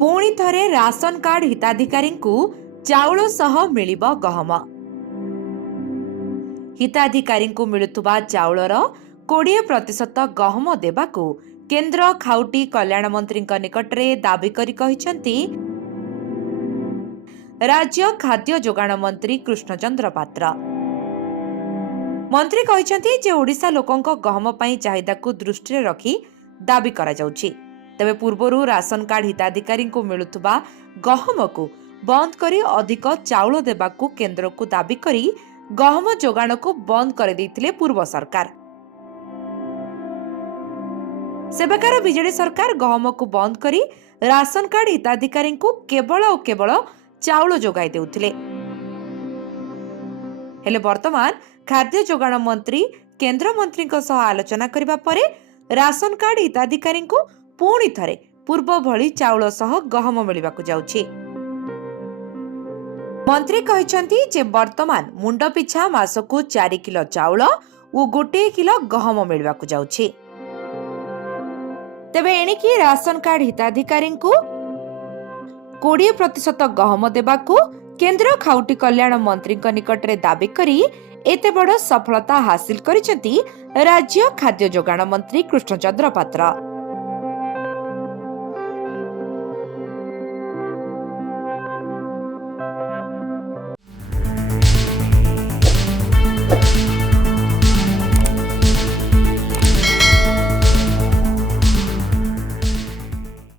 पुणी थरे ration card हिताधिकारी चाउल सह मिलिब गहम। हिताधिकारी मिलुथुबा चाउलर 20% गहम देबाकू केंद्र खाउटी कल्याण मंत्री निकटरे दाबी करी कहिसेंती राज्य खाद्य जोगाण मंत्री कृष्णचंद्र पात्र। मंत्री कहिसेंती जे ओडिशा लोकंक गहम पई चाहिदा को दृष्टि रखी दाबी करा जाउछि। तबे पूर्वरु राशन कार्ड हिताधिकारी को मिलुथुबा गहम को बंद करी अधिक चाउल देबाकू केंद्र को दाबी करी गहम जोगाण को बंद कर देइथिले पूर्व सरकार। सेबेकार बीजेडी सरकार गहम को बंद करी राशन कार्ड हिताधिकारी को केवल और केवल चाउल जोगाई देउथिले। हेले वर्तमान खाद्य जोगाण मंत्री केंद्र मंत्री सह आलोचना करिबा परे राशन कार्ड हिताधिकारी को पुणी थरे पूर्व भली चाउल सह गहम मिलिबाकू जाउछि। मंत्री कहिसेंती जे वर्तमान मुंड पिछा मासकू 4 किलो चाउल और 1 किलो गहम मिलिबाकू जाउछि। तेबे एणिकी राशन कार्ड हिताधिकारी को 20% गहम देबाकू केंद्र खाउटी कल्याण मंत्री निकटरे दाबी करी एते बड़ सफलता हासिल करिसेंती राज्य खाद्य जोगाण मंत्री कृष्णचंद्र पात्र।